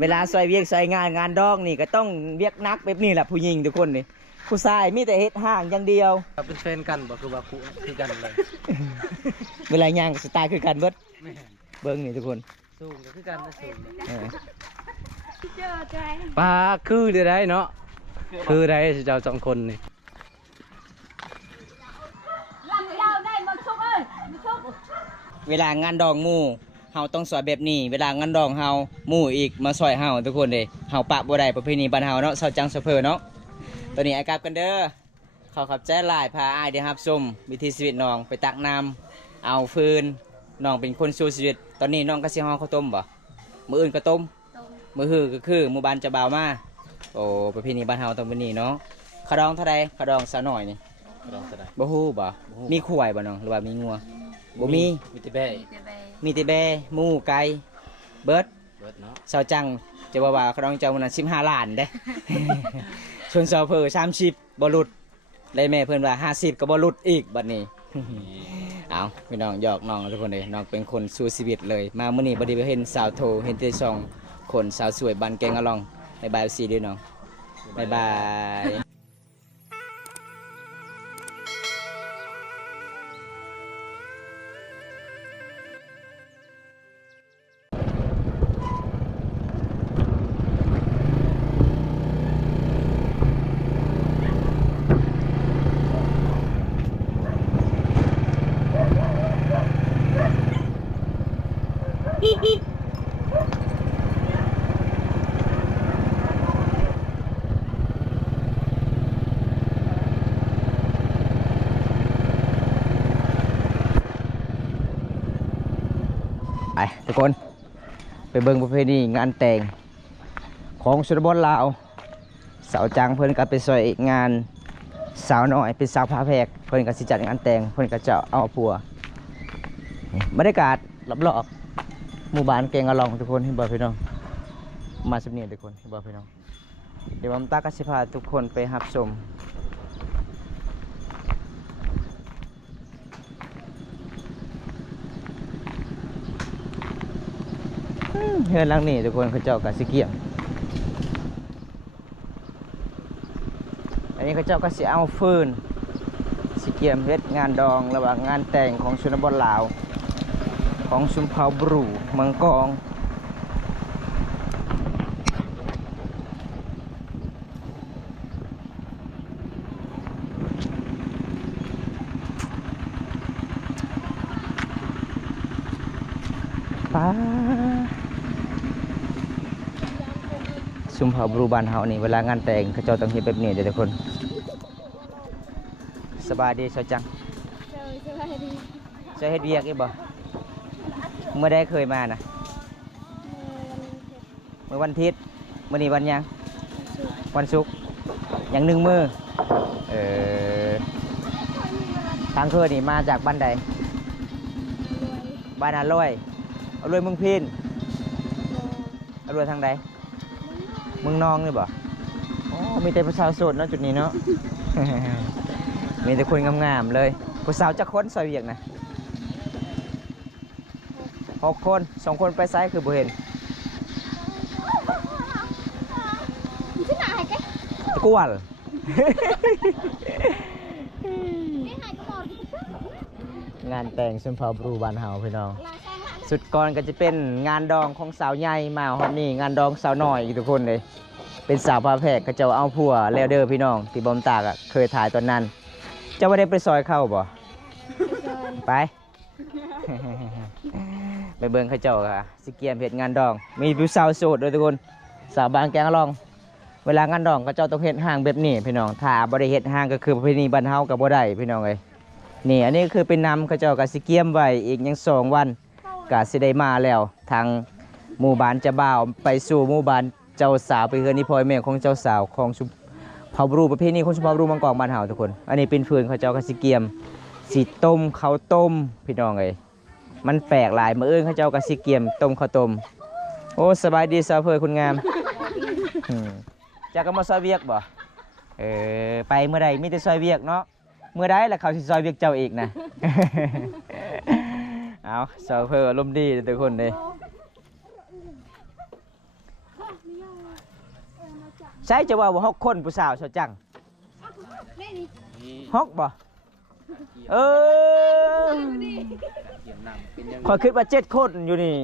เวลาซอยเวียกซอยงานดองนี่ก็ต้องเวียกนักแบบนี้แหละผู้หญิงทุกคนนี่ผู้ชายมีแต่เฮ็ดห่างอย่างเดียวเป็นแฟนกันบ่คือว่าคือกันเลยเวลาย่างสไตล์คือกันเบิดเบิ่งนี่ทุกคน สูงก็คือกันสูงปลาคือได้เนาะคือได้เจ้าสองคนนี่เวลางานดองหมู่เฮาต้องซอยแบบนี้เวลางานดองเฮาหมู่อีกมาซอยเฮาทุกคนเด้เฮาปะบ่ได้ประเพณีบ้านเฮาเนาะเซาจังเซาเพอเนาะตอนนี้ไอ้กลับกันเด้อขอขับใจหลายพาอ้ายได้รับชมวิถีชีวิตน้องไปตักน้ำเอาฟืนน้องเป็นคนสู้ชีวิตตอนนี้น้องก็สิฮ้อข้าวต้มบ่มื้ออื่นก็ต้มมื้อฮือก็คือหมู่บ้านจะบ่าวมาโอ้ประเพณีบ้านเฮาต้องเป็นนี้เนาะขะดองเท่าใดขะดองสาวน้อยนี่ขะดองเท่าใดบ่ฮู้บ่มีควายบ่น้องหรือว่ามีงัวบ่มีแต่แบ่มีแต่แบหมูไก่เบิดเนาะเสาจังจะว่าเขาต้องเจ้ามัน15 ล้านเด้ ส่วนเสาเพอ30บ่หลุดเลยแม่เพิ่นว่า50ก็บ่หลุดอีกบัดนี้ เอาพี่น้องหยอกน้องทุกคนเลยน้องเป็นคนสู้ชีวิตเลยมามื้อนี้บ่ได้ไปเห็นสาวโทเห็นแต่สองคนสาวสวยบ้านแกงอะลองบ๊ายบายซีด้วยน้องบ๊ายบายไปทุกคนไปเบิ่งประเพณีงานแต่งของชนบทลาวสาวจังเพิ่นก็ไปซอยงานสาวน้อยเป็นสาวผ้าแพรกเพิ่นก็สิจัดงานแต่งเพิ่นก็จะเอาผัวบรรยากาศรอบๆหมู่บ้านแกงอะลองทุกคนเห็นบ่พี่น้องมาสำเนียงทุกคนเห็นบ่พี่น้องเดี๋ยวผมตาก็สิพาทุกคนไปรับชมเฮือนหลังนี้ทุกคนเขาเจ้าก็สิเกี่ยมอันนี้เขาเจ้าก็สิเอาฟืนสิเกี่ยมเฮ็ดงานดองระหว่างงานแต่งของชนบทลาวของชุมเผ่าบรูเมืองกองป้าชุมเผ่าบรูบ้านเฮานี่เวลางานแต่งเขาเจ้าต้องเฮ็ดแบบนี้เด้อทุกคนสบายดีสาวจังสบายดีจะเฮ็ดเวียกอีกบ่เมื่อได้เคยมานะเมื่อวันอาทิตย์มื้อนี้วันยังวันศุกร์ยัง1 มื้อทางเคยนี่มาจากบ้านใดบ้านอาลอยเอารวยเมืองพินเอารวยทางใดเมืองนองนี่บ่อ๋อมีแต่ผู้สาวโสดเนาะจุดนี้เนาะ มีแต่คนงามๆเลยผู้สาวจักคนซอยเวียกนะ6 คน2 คนไปซ้ายคือบ่เห็นตะกวล งานแต่งชนเผ่าบรูบ้านเฮาพี่น้องสุดก่อนก็จะเป็นงานดองของสาวใหญ่มาฮอดนี่งานดองสาวน้อยทุกคนเลยเป็นสาวผ้าแพรกก็จะเอาผัวแล้วเด้อพี่น้องที่บอมตากอ่ะเคยถ่ายตอนนั้นเจ้าไม่ได้ไปซอยเข้าบ่ไป ไปเบิ่งเขาเจ้าค่ะสิเกียมเฮ็ดงานดองมีผู้สาวโสดด้วยทุกคนสาวบางแกงลองเวลางานดองเขาเจ้าต้องเฮ็ดห้างแบบนี้พี่น้องถ้าบ่ได้เฮ็ดห้างก็คือประเพณีบ้านเฮาก็บ่ได้พี่น้องเอ้ยนี่อันนี้คือเป็นนำเขาเจ้าก็สิเกียมไว้อีกยัง2 วันก็สิได้มาแล้วทางหมู่บ้านจะบ่าวไปสู่หมู่บ้านเจ้าสาวไปเฮือนนี่พ่อแม่ของเจ้าสาวของชุมเผ่าบรูประเพณีของชุมเผ่าบรูมังกรบ้านเฮาทุกคนอันนี้เป็นฟืนเขาเจ้าก็สิเกียมสิต้มข้าวต้มพี่น้องเอ้ยมันแปลกหลายมื้ออื่นเขาเจ้าก็สิเกียมต้มข้าวต้มโอ้สบายดีสาวเพอคุณงามจะก็มาซอยเวียกบ่ไปเมื่อใดมีแต่ซอยเวียกเนาะเมื่อใดแล้วเขาสิซอยเวียกเจ้าอีกนะ เอาสาวเพออารมณ์ดีทุกคนเลย ใช่จะว่า6 คนผู้สาวสาวจัง นี่ 6บ่เออ เกี่ยมนำเป็นยัง ขอยคิดว่า7 คนอยู่นี่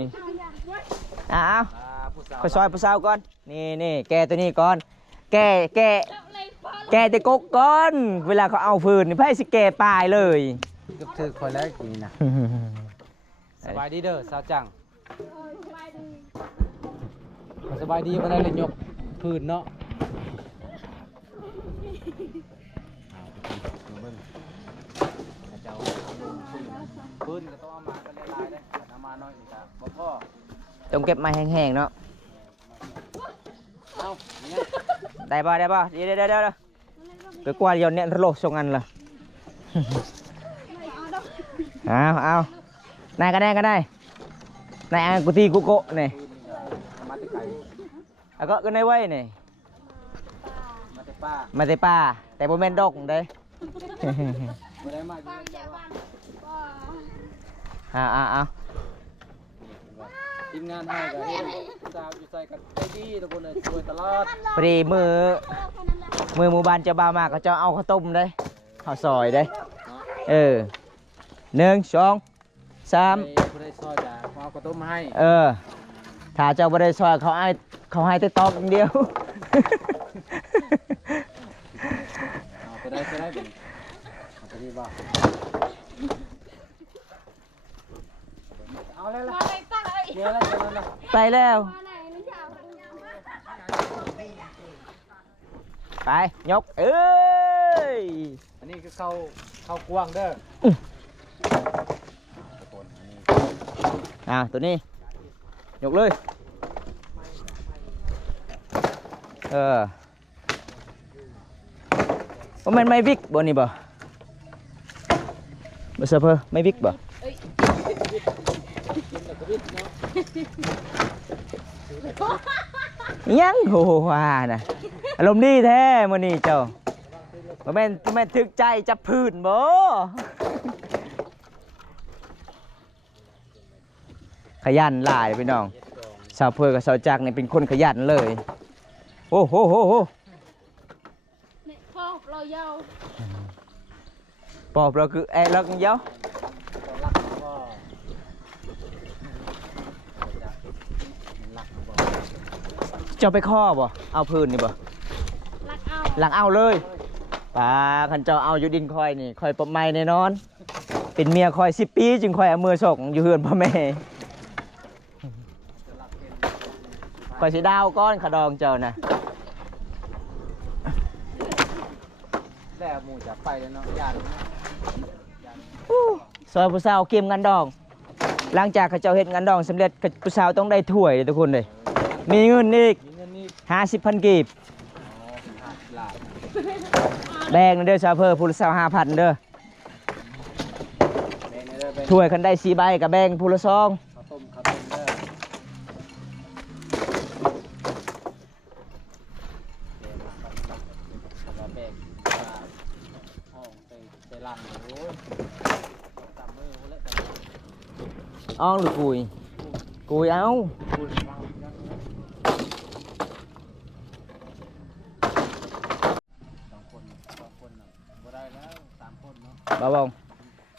อ้าว ผู้สาว ขอยซอยผู้สาวก่อนนี่แกตัวนี้ก่อนแกแตะกกก่อนเวลาเขาเอาฟืนนี่ไผสิแกปลายเลย ก็คือคนแรกนี่นะสบายดีเด้อสาวจังสบายดีมาได้เลยยกพื้นเนาะพื้นก็ต้องเอามากันลายๆเลยเอามาน้อยอีกครับบ่พ่อ ต้องเก็บมาแห้งๆเนาะ เอาเนี่ย ได้ป่ะเดี๋ยวไปกวาดย้อนเนี่ยโลกส่งอันละ เอานายก็ได้นายอันกูตีกูโกะนี่ มาติไก่ แล้วก็ในไว้นี่ มาติป้า มาแต่ป่าแต่บ่แม่นดอกเด้ ไม่ได้มาอยู่ เอา ทีมงานให้กับสาวอยู่ใส่กับใจดีทุกคนเลยช่วยตลอด พอดีมือหมู่บ้านเจ้าบ่าวมากเขาเจ้าเอาข้าวต้มเด้ข้าวซอยเด้1 2 3 ผู้ได้ซอยจ้ะเอากระต้มให้ ถ้าเจ้าบ่ได้ซอยเขาให้แต่ตอกอย่างเดียว เอาไปได้เป็นเอาไปที่บ้านเอาเลยล่ะเดี๋ยวแล้ว ไปแล้ว ไปยกเอ้ย อันนี้คือเข้ากว้างเด้อ ตัวนี้ยกเลยว่ามันไม่วิกบ่นี่บ่เซอร์เพอร์ไม่วิกบ่ยังโหว่านะอารมณ์ดีแท้มื้อนี้เจ้าบ่แม่นถึกใจจับพื้นบ่ขยันหลายพี่น้องสาวเพอกับสาวจักนี่เป็นคนขยันเลยโอ้โหพ่อเราเยา ปอบเราคือเราเยอะเจ้าไปข้อบ่เอาพื้นนี่บ่ ลักเอา หลังเอาเลยป้าคันเจ้าเอาอยู่ดินคอยนี่คอยปบไม้แน่นอนเป็นเมียคอย10 ปีจึงคอยเอามือส่งอยู่เฮือนพ่อแม่คอยสิดาวก้อนขะดองเจ้านะ แล้วหมูจะไปแล้วเนาะญาติ ซอยผู้สาวเกมงานดอง หลังจากเขาเจ้าเฮ็ดงานดองสำเร็จผู้สาวต้องได้ถ้วยเลยทุกคนเลยมีเงินอีก มีเงินนี่ 50,000 กีบ หลาย แบ่งเด้อสาวเพอผู้ละสาว5,000เด้อถ้วยคันได้4 ใบกับแบ่งผู้ละ2 ข้าวต้มเด้อแบกห้องไปลังโอ้ยตามมือแล้ว อ้องหรือกุยเอาบ่าวง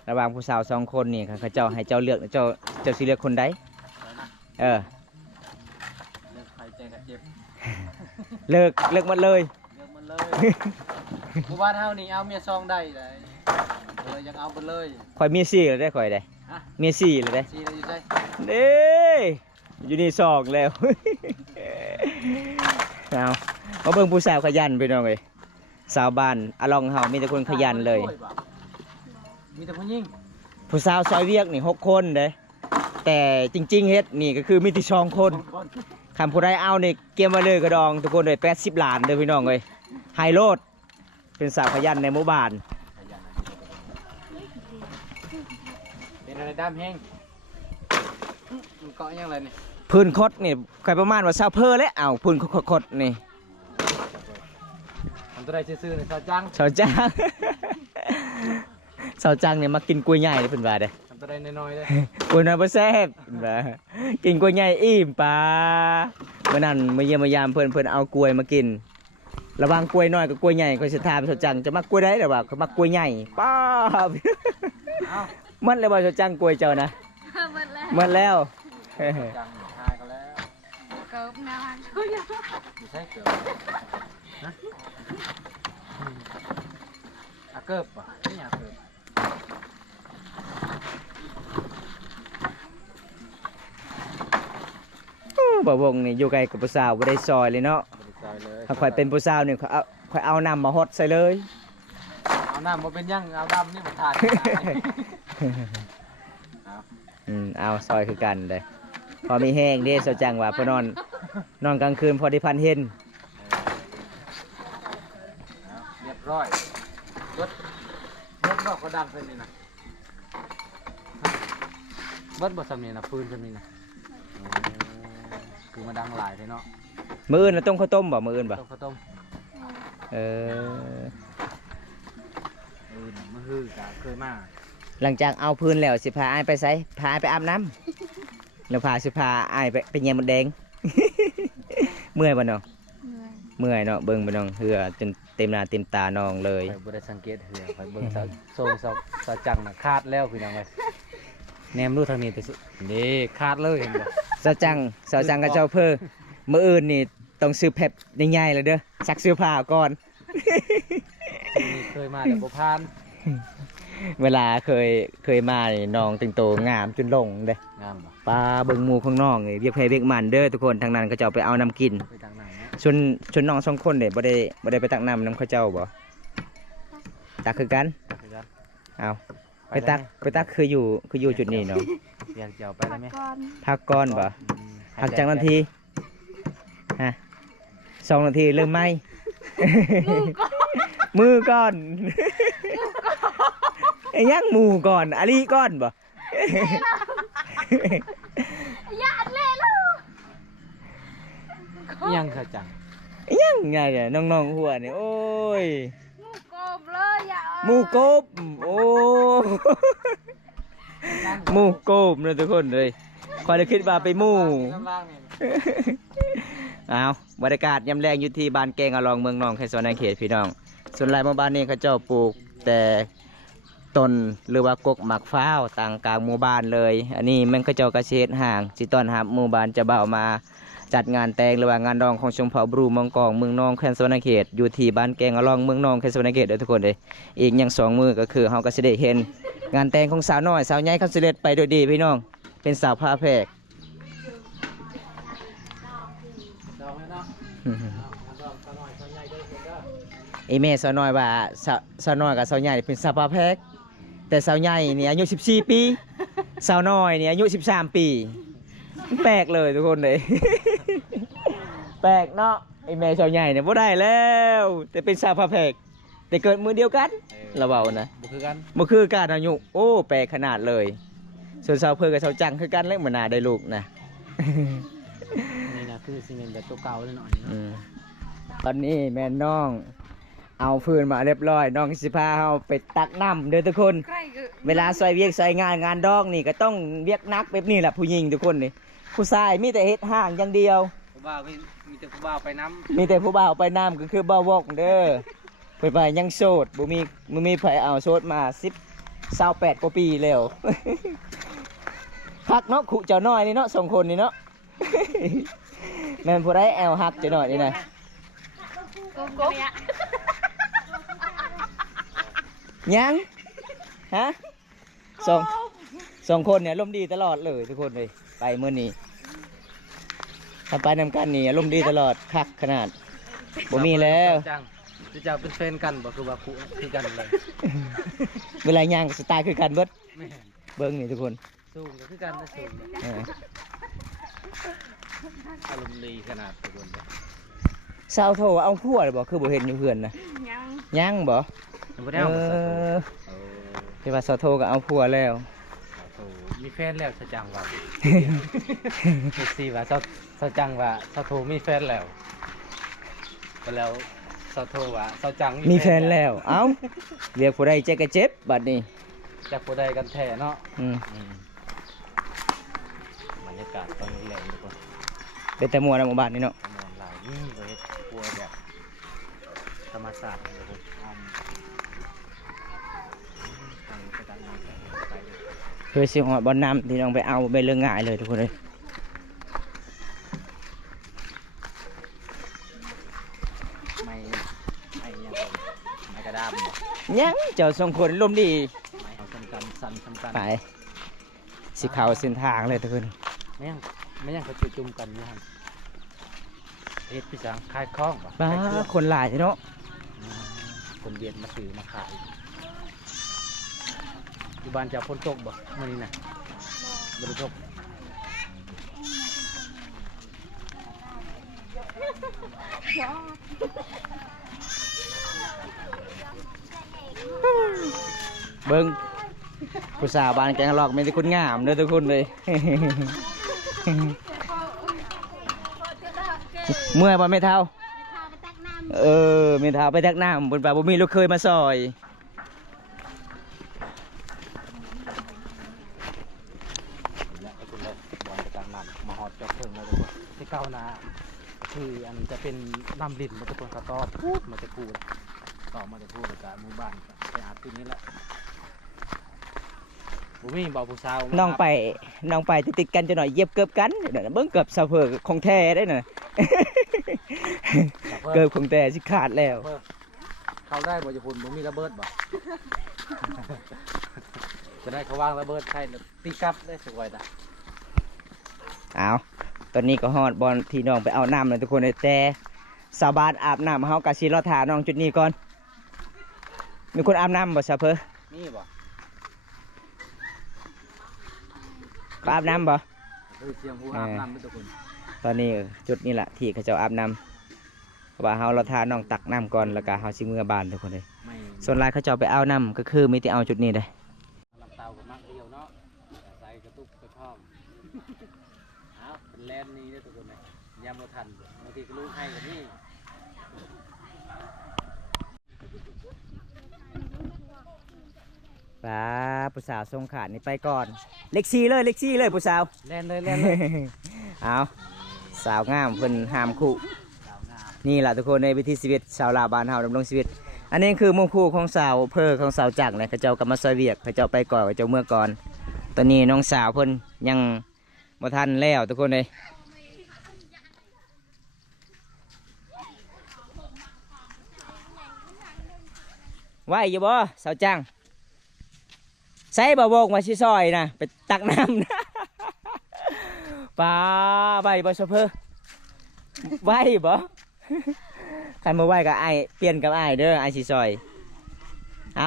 ระหว่างผู้สาว2 คนนี่ค่ะเขาเจ้าให้เจ้าเลือกเจ้าสิเลือกคนใดเลือกใครใจกับเจ็บ เลือกหมดเลย เลือกมันเลยหมู่บ้านเฮานี่เอาเมียซองได้เลยเลยยังเอาไปเลย ข่อยมี4แล้วได้ข่อยได้ ฮะ มี4แล้วได้ ซีเราอยู่ใจ เด้อยู่นี่2แล้ว เอามาเบิ่งผู้สาวขยันไปน้องเอ้ยสาวบ้านอะลองเฮามีแต่คนขยันเลย มีแต่ผู้หญิง ผู้สาวซอยเวียกนี่6 คนเด้แต่จริงๆเฮ็ดนี่ก็คือมีที่2 คนคำผู้ใดเอานี่เกมมาเลยกระดองทุกคนเลย80 ล้านเด้อพี่น้องเอ้ยไฮโลดเป็นสาวขยันในหมู่บ้าน เป็นอะไรด้ามแห้งมันเกาะยังไงนี่ พื้นคดนี่ใครประมาณว่าซาวเพอแล้วเอาพื้นคดนี่ มันตัวใดซื่อๆในซอยจัง สาวจัง สาวจังเนี่ยมากินกล้วยใหญ่เลยเพิ่นว่าเด้ ทำตัวใดน้อยๆเลย กล้วยน้อยบ่แซ่บเพิ่นว่ากินกล้วยใหญ่อิ่มปลา เมื่อนั้นมาเยี่ยมมายามเพิ่นเอากล้วยมากินระหว่างกล้วยน้อยกับกล้วยใหญ่ก็สิถามเสาจังจะมักกล้วยใดหรือว่าเขามักกล้วยใหญ่ป้าบ เอ้า มันเลยว่าเสาจังกล้วยเจ้านะ หมดแล้ว มันแล้ว จังทายกันแล้ว เกิบแนวช่วยยัง ไม่ใช่เกิบนะอาเกิบป่ะนี่อาเกิบ บ่วงนี่อยู่ไกลกับผู้สาวบ่ได้ซอยเลยเนาะ บริจาคเลย ถ้าข่อยเป็นผู้สาวนี่ข่อยเอาน้ำมาฮดใส่เลย เอาน้ำมาเป็นยังเอาดำนี่มาทานเอา เอาซอยคือกันเด้พอมีแห้งเด้เสาจังว่าพอนอนนอนกลางคืนพอได้พันเห็น เรียบร้อยรถบอกเขาดังเพิ่นนี่นะเบิดบ่สำเนียงนะปืนสำเนียงนะคือมาดังหลายเลยเนาะ มื้ออื่นน่ะต้มข้าวต้มบ่มื้ออื่นบ่ ต้มข้าวต้ม เออ มันคือกะเคยมา หลังจากเอาพื้นแล้วสิพาอ้ายไปไสพาอ้ายไปอาบน้ำแล้วพาสิพาอ้ายไปแยมมดแดง เมื่อยบ่น้อง เหนื่อย เมื่อยเนาะเบิ่งบ่น้องเหือจนเต็มหน้าเต็มตาน้องเลย ไปบ่ได้สังเกตเหือไปเบิ่งซะโซงซะจังน่ะคาดแล้วพี่น้องเอ้ยแนมดูทางนี้แต่สุนี่คาดเลยเห็นบ่ เสาจังกับเจ้าเพิ่อมื้ออื่นนี่ต้องซื้อแพ็บใหญ่ๆเลยเด้อซักเสื้อผ้าก่อน นี่เคยมาแต่บ่ผ่าน เวลาเคยมานี่น้องตึงโตงามจนหลงเด้ งามบ่ ปลาเบิ่งหมู่ของน้องนี่เรียกไผเรียกมันเด้อทุกคนทางนั้นเขาเจ้าไปเอาน้ำกิน ไปทางไหนเนาะ ชวนน้องสองคนเด้บ่ได้ไปตักน้ำน้ำเขาเจ้าบ่ตักคือกัน คือกัน เอาไปตักคืออยู่จุดนี้เนาะ อยากจะเอาไปได้ไหม ก่อน พักก่อนบ่พักจักนาทีฮะ2 นาทีเริ่มไหม มือก่อนไอ้ยังหมูก่อนอาลีก่อนบ่ อย่าอัดเล่ลูก ยังซะจัง ไอ้ยังไงเนี่ยน้องๆหัวนี่โอ้ย มูกบเลยอย่า หมูกบโอ้หมูกบเลยทุกคนเลยคอยจะคิดว่าไปหมู น้ำล่างนี่ เอาบรรยากาศยามแรงอยู่ที่บ้านแกงอลองเมืองหนองไคโซนในเขตพี่น้องส่วนหลายหมู่บ้านนี้เขาเจ้าปลูกแต่ต้นหรือว่ากกหมักฟ้าวต่างกลางหมู่บ้านเลย อันนี้แม่งเขาเจ้ากระเชษห่างสิต้อนรับหมู่บ้านจะเบามาจัดงานแต่งหรือว่างานดองของชมเผ่าบรูเมืองกองเมืองนองแคนโซนในเขตอยู่ที่บ้านแกงอลองเมืองนองแคนโซนในเขตเด้อทุกคนเลยอีกอย่าง2 มือก็คือเฮาก็สิได้เห็นงานแต่งของสาวน้อยสาวใหญ่เขาสิเล็ดไปโดยดีพี่น้องเป็นสาวผ้าแพรก ดอกเนาะดอกน้อยใหญ่ได้เห็นเด้อ ไอแม่สาวน้อยว่าสาวน้อยกับสาวใหญ่เป็นสาวปลาแพกแต่สาวใหญ่นี่อายุ14 ปีสาวน้อยนี่อายุ13 ปีแปลกเลยทุกคนเลย แปลกเนาะไอแม่สาวใหญ่เนี่ยบ่ได้แล้วแต่เป็นสาวปลาแพกแต่เกิดมือเดียวกันเราเบานะ บ่คือกัน บ่คือการอายุโอ้แปลกขนาดเลยส่วนสาวเพื่อกับสาวจังคือกันเลยเหมือนน่าได้ลูกนะ นี่นะคือซีเมนต์แบบตัวเก่าเลยเนาะ ตอนนี้แม่น้องเอาฟืนมาเรียบร้อยน้องสิพาเฮาไปตักน้ำเด้อทุกคน ใกล้คือ เวลาซอยเวียกซอยงานดองนี่ก็ต้องเวียกนักแบบนี้แหละผู้หญิงทุกคนนี่ผู้ชายมีแต่เฮ็ดห่างอย่างเดียว ผู้บ่าวมีแต่ผู้บ่าวไปน้ มีแต่ผู้บ่าวไปน้ำก็คือบ่าววอกเด้อไปไปยังโสดบ่มีไผเอาโสดมา28 กว่าปีแล้ว ฮักเนาะขู่เจ้าน้อยนี่เนาะ2 คนนี่เนาะ แม่นผู้ใดแอลฮักเจ้าน้อยนี่นะ กบเนี่ย ยังฮะสองคนเนี่ยอารมณ์ดีตลอดเลยทุกคนเลยไปเมื่อนี้ถ้าไปนำกันนี่อารมณ์ดีตลอดคักขนาด ำ บ่มีแล้ว จังจะเป็นแฟนกันบ่คือว่าคู่คือกันเลย เวลาย่างก็สไตล์คือกันเบิด แม่น เบิ่งนี่ทุกคน สูงก็คือกันนะสูง เออ อารมณ์ดีขนาดทุกคนเลย สาวโทรเอาผัวหรือบ่คือบ่เห็นอยู่เพื่อนนะ ยัง ยังบ่ ยังบ่ได้เอามาสะโต อที่ว่าสาวโทรก็เอาผัวแล้ว โอ้มีแฟนแล้วสะจังว่าสิว่าสะจังว่าสะโทมีแฟนแล้วก็แล้วสะโทว่าสะจัง มีแฟนแล้ว เอ้าเรียกผู้ใดเจ๊ก็เจ็บบัดนี้ จากผู้ใดกันแท้เนาะ อืม บรรยากาศตอนนี้แรงทุกคน เป็นแต่มัวในหมู่บ้านนี่เนาะ จำนวนหลายนี่ก็เฮ็ดครัวแบบธรรมศาสตร์เลยผมทางประจันน้ำไปเลย เคยสิหอดบอลน้ำที่น้องไปเอาไปเรื่องง่ายเลยทุกคนเลย ไม่ยังไม่กระด้ามบ่ ยังเจ้าสองคนลมณ์ดี ไม่เอาสำคัญสั่นสำคัญ ไปสิเขาเส้นทางเลยทุกคน ไม่ยังเขาจุ่มกันอยู่ฮั่นเฮ็ดพี่จังขายคล้องบ่ บ้า ขายเครื่อง คนหลายเนาะ คนเวียนมาซื้อมาขายอยู่บ้านจะพ้นตกบ่มื้อนี้น่ะบ่ได้ตก เบิ้งผู้สาวบ้านแกงหลอกมีแต่คนงามเด้อทุกคนเลย เมื่อยบ่ไม่เท่า ไปตักน้ เออไม่เท่าไปตักน้ำบนป่าบ่มีลูกเคยมาซอย และก็คุณเลยบอลไปตามน้ำมาหอดจอกเพิ่งเลยทุกคนที่เก้านาคืออันจะเป็นน้ำลิ้นมาทุกคนกระตอพูดมาจะพูดต่อมาจะพูดกับหมู่บ้านไปอาบที่นี้แหละบุ้มีบอกผู้สาว น้องไปติดๆกันจะหน่อยเหย็บเกือบกันเดี๋ยวนะเบิ้งเกือบสะเพอของแท้ได้น่ะ เกือบของแท้สิขาดแล้ว เขาได้บ่จะพูดบุ้มีระเบิดบ่ จะได้เขาวางระเบิดใช่ตีกลับได้สวยนะ เอาตอนนี้ก็ฮอดบอลที่น้องไปเอาน้ำเลยทุกคนเลยแต่สาวบ้านอาบน้ำเฮากะสิรอถาน้องจุดนี้ก่อนมีคนอาบน้ำบ่สะเพอ นี่บ่ เขาอาบน้ำบ่ คือเสียงผู้อาบน้ำเป็นทุกคน ตอนนี้จุดนี้แหละที่เขาเจะอาบน้ำเพราะว่าเฮาเราทาน้องตักน้ำก่อนแล้วก็เฮาสิมือบานทุกคนเลย ไม่ ส่วนหลายเขาเจะไปเอาน้ำก็คือมีแต่เอาจุดนี้เลย ลำเตากับมักเดียวเนาะใส่กระตุกกระท่อมเอาเป็นแลนนี่เด้อทุกคนเลยยามบ่ทันบางทีก็ลูกให้กับนี่ ป้าผู้สาวทรงขาดนี่ไปก่อนเล็กซี่เลยผู้สาว แลนเลยแลนเลย เอาสาวงามเพิ่นหามคู่ สาวงาม นี่แหละทุกคนในวิถีชีวิตชาวลาวบ้านเฮาดำรงชีวิต อันนี้คือหมุมคู่ของสาวเพอของสาวจักรนะเขาเจ้ากับมาซอยเวียกเขาเจ้าไปก่อนเขาเจ้าเมื่อก่อน ตอนนี้น้องสาวเพิ่นยังบ่ทันแล้วทุกคนเลยไหวอยู่บ่สาวจังใส่บ่โบกมาชิซอยนะไปตักน้ำนะ ป้าไหวบ่ซะเพอไหวบ่ คันมาไหวกับไอายเปลี่ยนกับไอายเด้อไอายสิซอย เอา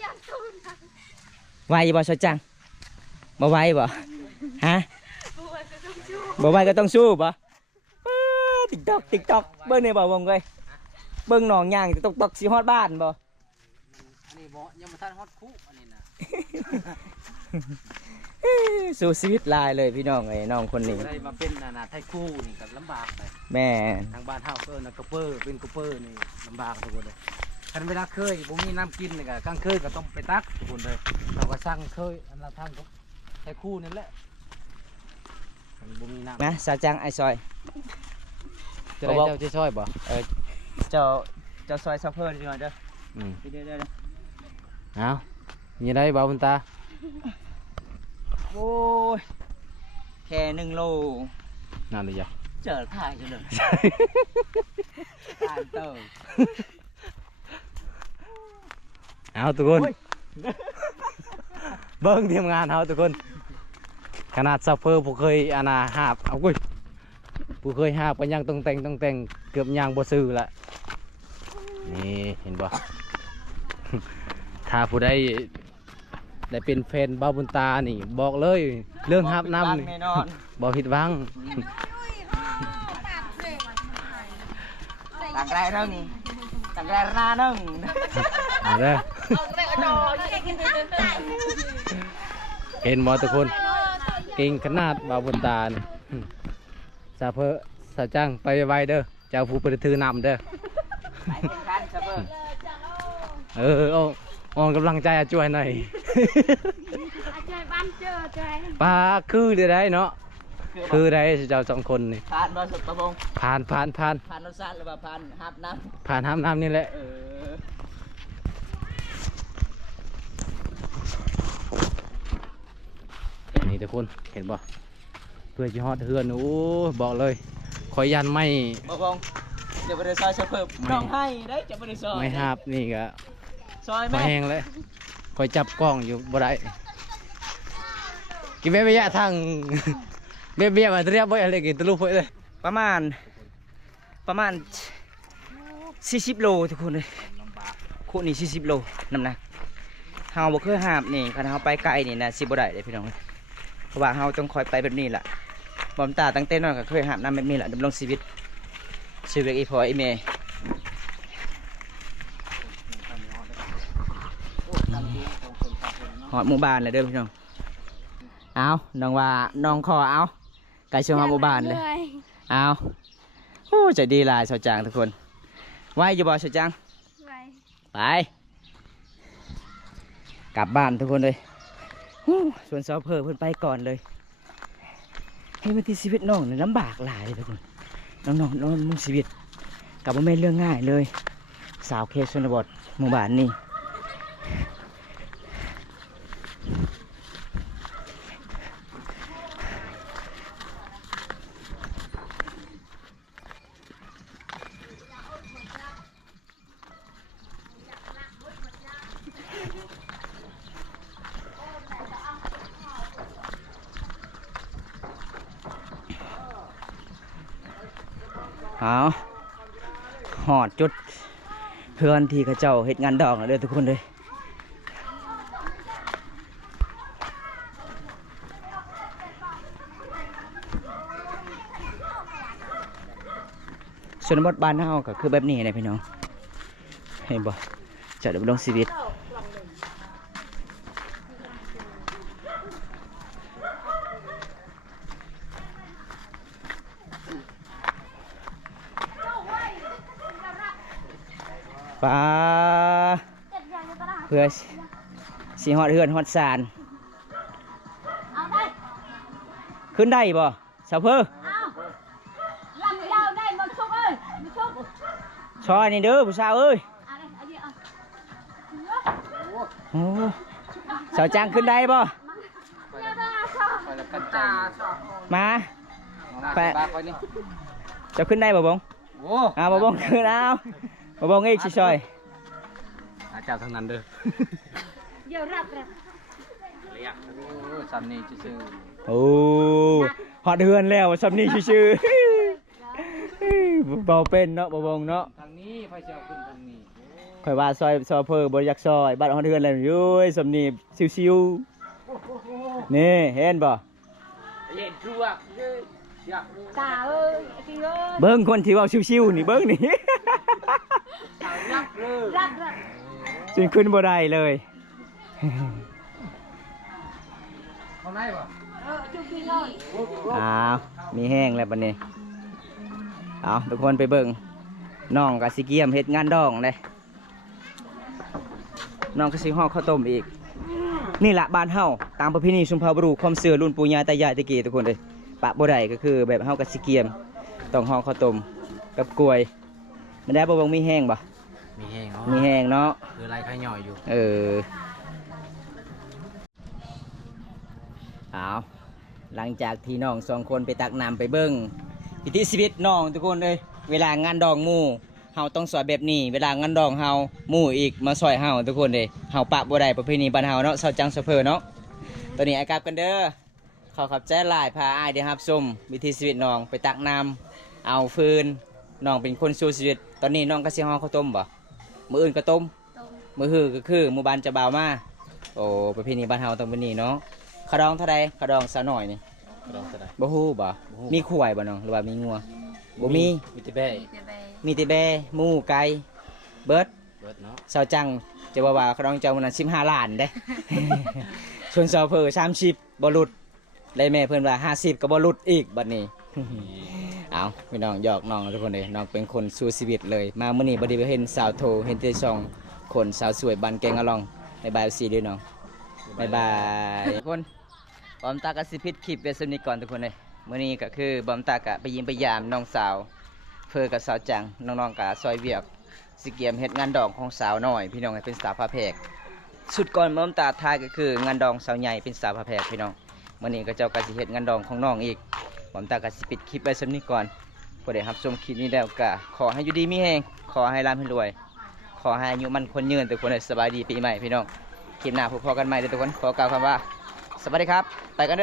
อยากสู้นะ ไหวบ่สาวจังบ่ไหวบ่ฮะ บัวจะต้องชู้ บ่ไหวก็ต้องสู้บ่ติ๊กตอกเบิ่งในบ่วงเลยเบิ่งหนองย่างตกสิฮอดบ้านบ่ อันนี้บ่ยังบ่ทันฮอดคุอันนี้นะ สู้ชีวิตลายเลยพี่น้องไอ้น้องคนนี้ ได้มาเป็นนาไทยคู่นี่ก็ลำบากเลย แม่ ทางบ้านเฮาเอิ้นว่ากระเปอร์เป็นกระเปอร์นี่ลำบากทุกคนเลยคันเวลาเคยบ่มีน้ำกินนี่ก็กลางคืนก็ต้องไปตักทุกคนเลยเราก็สั่งเคยอันละทางก็ไทยคู่นั่นแหละมันบ่มีน้ำ นะสาวจังไอายซอย จะได้เจ้าจะช่วยบ่ เจ้าซอยซัพเปอร์ดีกว่าเด้อ อืม เด้อ เอามีได้บ่าวบุญตา โอ้ยแค่1 โล นั่นเลยจ้ะ เจอถ่ายจังเลยถ่ายเตอร์ เอาทุกคน เบิ่งทีมงานเฮาทุกคน ขนาดซัพเปอร์ผู้เคยอาณาหาบเอากุ้ยผู้เคยหาบก็ยังต้องแต่งเกือบยังบ่ซื้อละนี่เห็นบ่ ถ้าผู้ใดได้เป็นแฟนบ่าวบุญตานี่บอกเลยเรื่องหาบน้ำนี่ แน่นอน บ่ผิดหวัง ต่างแรงนึงต่างแรงหน้านึง เอาเด้อเห็นบ่ทุกคนเก่งขนาดบ่าวบุญตานี่ซาเพอสาจังไปไวเด้อเจ้าผู้ไปถือนำเด้อ ไปแข่งขันซัพเปอร์ เออเอากำลังใจช่วยหน่อย อาจารย์บ้าน เจอใจ ปลาคือได้เนาะคือได้เจ้า2คนนี่ ผ่านบ่สุดประมง ผ่าน ผ่านรสชาติหรือว่าผ่านหับน้ ผ่านน้ำนี่แหละ ำนี่ทุกคนเห็นบ่เพื่อจะฮอดเฮือนโอ้บอกเลยคอยยันไม่ ประมงเดี๋ยวไปซอยเฉเพิ่มน้องให้ได้จะไปซอย ไม่หาบนี่ก็ ซอย พอ แม่ แห้งเลยคอยจับกล้องอยู่บ่ได้กินเบี้ยทาง เบี้ยมาเรียบบ่อะไรกินตะลุกไปเลย ประมาณ40โลทุกคนเลยคู่นี้40โลน้ำหนักเฮาบ่เคยหาบนี่คันเฮาไปไกลนี่นะสิบ่ได้เด้พี่น้องเพราะว่าเฮาต้องคอยไปแบบนี้ล่ะบอมตาตั้งแต่น้อยก็เคยหาบน้ำแบบนี้ล่ะดำรงชีวิตอีพ่ออีแม่หอดหมู่บ้านเลยเด้อพี่น้องเอาน้องว่าน้องขอเอาไก่ชงหมู่บ้านเลยเอาโอ้ใจดีหลายสาวจางทุกคนไหวอยู่บ่สาวจาง ไว้ ไปกลับบ้านทุกคนเลยฮู้ส่วนสาวเพอเพิ่นไปก่อนเลยให้มันที่ชีวิตน้องเนี่ยลำบากหลายเลยทุกคนน้องมุ่งชีวิตกับว่าไม่นเรื่องง่ายเลยสาวเคชนบทหมู่บ้านนี่เอาหอดจุดเพื่อนที่เขาเจ้าเฮ็ดงานดอกแล้วเด้อทุกคนเลยชนบทบ้านเฮาก็คือแบบนี้นะพี่น้องเห็นบ่จะดำรงชีวิตปลาเพื่อสิฮอดเฮือนฮอดศาล เอาได้ ขึ้นได้บ่สาวเพอ เอาลำยาวได้มาชุบเอ้ยมาชุบ ซอยนี่เด้อผู้สาวเอ้ย เอาได้เอาเดี๋ยวเอา โอ้สาวจางขึ้นได้บ่ เดี๋ยวได้ชอบ คอยละกันใจ มา แปะไว้นี่ จะขึ้นได้บ่บง โอ้ บ่บงขึ้นเอาบ่บงอีกสิซอย อาจารย์ทั้งนั้นเด้อ เดี๋ยวรับ โอ้ซ้ำนี่ซื่อ โอ้ฮอดเฮือนแล้วสำนี้ชื่อๆเบาเป็นเนาะบ่บงเนาะ ทางนี้ไฟเชียวขึ้นทางนี้ ข่อยว่าซอยเพอบ่อยากซอยบ้านฮอดเฮือนแล้วอยู่สำนี้ชิวๆนี่เห็นบ่ เย็นชัวอยาก ตาเอ้ยไอ้พี่เอ้ย เบิ่งคนที่เว้าชิวๆนี่เบิ่งนี่ รับเลย รับ จนขึ้นบ่ได้เลย เขาไหนวะ ชุบพี่เลย อ้าวมีแห้งแล้วบัดนี้เอาทุกคนไปเบิ่งน้องก็สิเกียมเฮ็ดงานดองเลยน้องก็สิห่อข้าวต้มอีก นี่ละบ้านเฮาตามประเพณีชุมพาบรูความเชื่อรุ่นปู่ย่าตายายตะกี้ทุกคนเลยปะบ่ได้ก็คือแบบเฮาก็สิเกียมต้องห่อข้าวต้มกับกล้วยมันได้บ่มีแห้งบ่ มีแห้งเนาะ มีแห้งเนาะ คือไรไข่ย่อยอยู่ เอาหลังจากที่น้องสองคนไปตักน้ำไปเบิ้งพิธีชีวิตน้องทุกคนเลยเวลางานดองหมู่เฮาต้องสอยแบบนี้เวลางานดองเฮาหมู่อีกมาซอยเฮาทุกคนเลยเฮาปะบ่ได้ประเพณีบ้านเฮาเนาะเซาจังเซาเพอเนาะตอนนี้ไอ้กลับกันเด้อขอขอบใจหลายพาอ้ายได้รับชมวิถีชีวิตน้องไปตักน้ำเอาฟืนน้องเป็นคนสู้ชีวิตตอนนี้น้องก็สิห่อข้าวต้มบ่มื้ออื่นก็ต้ม ตรง มื้อฮือก็คือหมู่บ้านจะบ่าวมาโอ้ประเพณีบ้านเฮาต้องเป็นนี่เนาะขะดองเท่าใดขะดองซะหน่อยนี่ ลองก็ได้ บ่ฮู้บ่มีขวายบ่น้องหรือว่ามีงัวบ่มี มีแต่แบ่ เดี๋ยวไป มีแต่แบหมูไก่เบิด เบิดเนาะ เสาจังจะว่าขะดองเจ้ามันนั้น15ล้านเด้ ส่วนเสาเพอ30บ่หลุดได้แม่เพิ่นว่า50ก็บ่หลุดอีกบัดนี้ เอาพี่น้องหยอกน้องทุกคนเลยน้องเป็นคนสู้ชีวิตเลยมาเมื่อนี้บไดีไปเห็นสาวโทเห็นแต่ซองคนสาวสวยบันแกงอะลองในบายซีด้วยน้องบายบายทุกคน บอมตากะสิพิดคลิปเวสนี้ก่อนทุกคนเลยมื้อนี้ก็คือบอมตากะไปยิมไปยามน้องสาวเฟอกับสาวจังน้องๆกะซอยเวียกสิเกียมเฮ็ดงานดองของสาวน้อยพี่น้องเป็นสาวผ้าแพรกสุดก่อนบอมตาทายก็คืองานดองสาวใหญ่เป็นสาวผ้าแพรกพี่น้องมื้อนี้ก็เจ้าก็สิเฮ็ดงานดองของน้องอีกบอมตากะสิปิดคลิปไว้ซั่นนี้ก่อนบ่ได้รับชมคลิปนี้แล้วก็ขอให้อยู่ดีมีแรงขอให้ร่ำให้รวยขอให้อายุมั่นคนยืนทุกคนสบายดีปีใหม่พี่น้องคลิปหน้าพบกันใหม่เด้อทุกคนขอกล่าวคำว่าสวัสดีครับไปกันเด้อ